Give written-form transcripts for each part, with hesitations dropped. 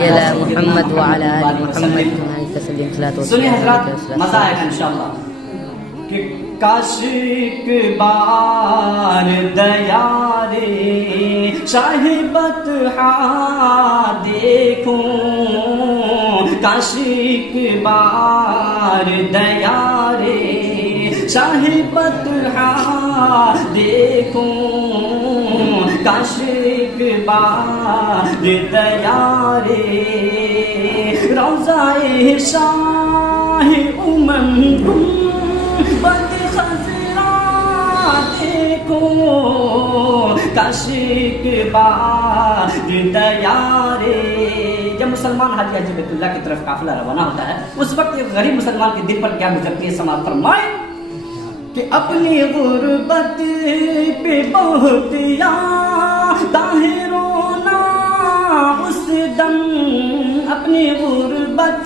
محمد وعلى آل محمد تسلیم سنیے حضرات، مزہ آئے گا انشاءاللہ کہ کاش ایک بار دیارے شاہ بطحا دیکھوں، کاش ایک بار دیارے شاہ بطحا دیکھوں، کاش ایک بار دیارے روضہ شاہ امم گنبد خضرا دیکھو، کاش ایک بار دیارے۔ جب مسلمان حاجی حج بیت اللہ کی طرف قافلہ روانہ ہوتا ہے، اس وقت ایک غریب مسلمان کے دل پر کیا گزرتی ہے، سماعت فرمائے کہ اپنی غربت پہ بہت یاد ہے رونا اس دم، اپنی غربت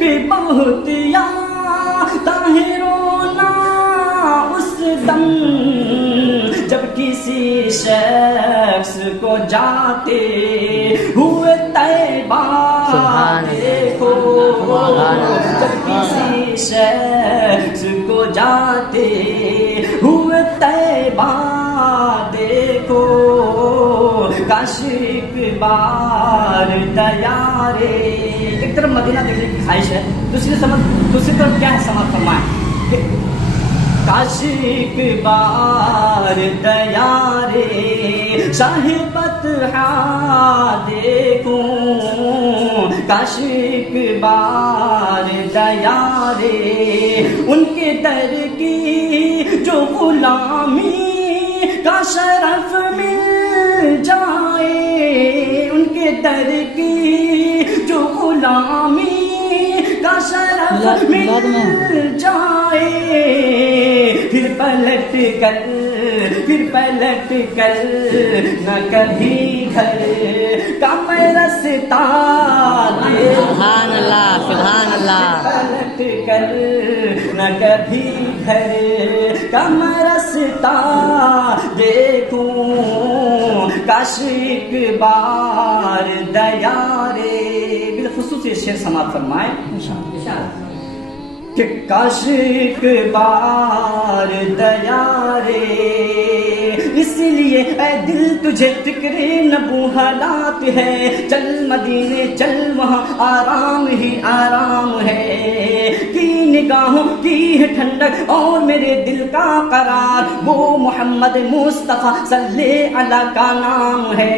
پہ بہت یاد ہے رونا اس دم، جب کسی شخص کو جاتے ہوئے طیبہ دیکھو، جب کسی شخص کو جاتے ہوئے طیبہ دیکھو، کاش ایک بار دیارے۔ ایک طرف مدینہ دیکھنے کی خواہش ہے، دوسری طرف کیا ہے، سماعت فرمائیں کہ کاش ایک بار دیارے شاہ بطحا دیکھوں، کاش ایک بار دیارے ان کے در کی جو غلامی کا شرف مل جائے، ان کے در کی جو غلامی کا شرف مل جائے، پھر پلٹ کر نہ کبھی گھر کا میں رستا سبحان اللہ سبحان اللہ، پلٹ کر نہ کبھی گھر کا میں رستا دیکھوں، کاش ایک بار دیارے۔ بالخصوص یہ شعر سماعت فرمائے کہ کاش ایک بار دیارے، اس لیے اے دل تجھے فکر نبوحلات ہے، چل مدینے چل وہاں آرام ہی آرام ہے، کی نگاہوں کی ہے ٹھنڈک اور میرے دل کا قرار، وہ محمد مصطفیٰ صلی اللہ کا نام ہے،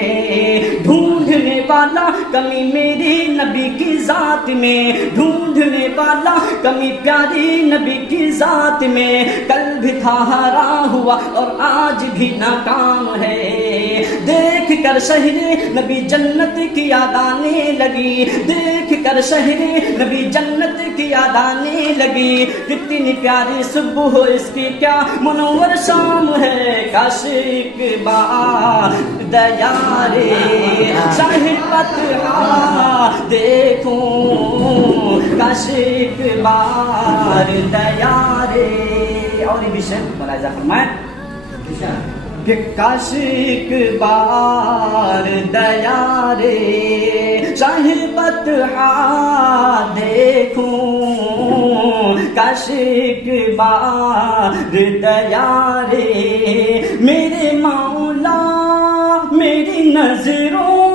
ڈھونڈنے والا کمی میری نبی کی ذات میں، ڈھونڈنے والا کمی پیاری نبی کی ذات میں، کل بھی تھا ہارا ہوا اور آج بھی ناکام ہے، دیکھ کر شہر نبی جنت کی یاد آنے لگی، دیکھ کر شہر نبی جنت کی یاد آنے لگی، کتنی پیاری صبح ہو اس کی کیا منور شام ہے، کاش ایک بار دیارے شاہ بطحا دیکھوں، کاش ایک بار دیارے۔ اور یہ بھی شعر ملاحظہ فرمائیں کہ کاش ایک بار دیارے شاہ بطحا دیکھوں، کاش ایک بار دیارے، میرے مولا میری نظروں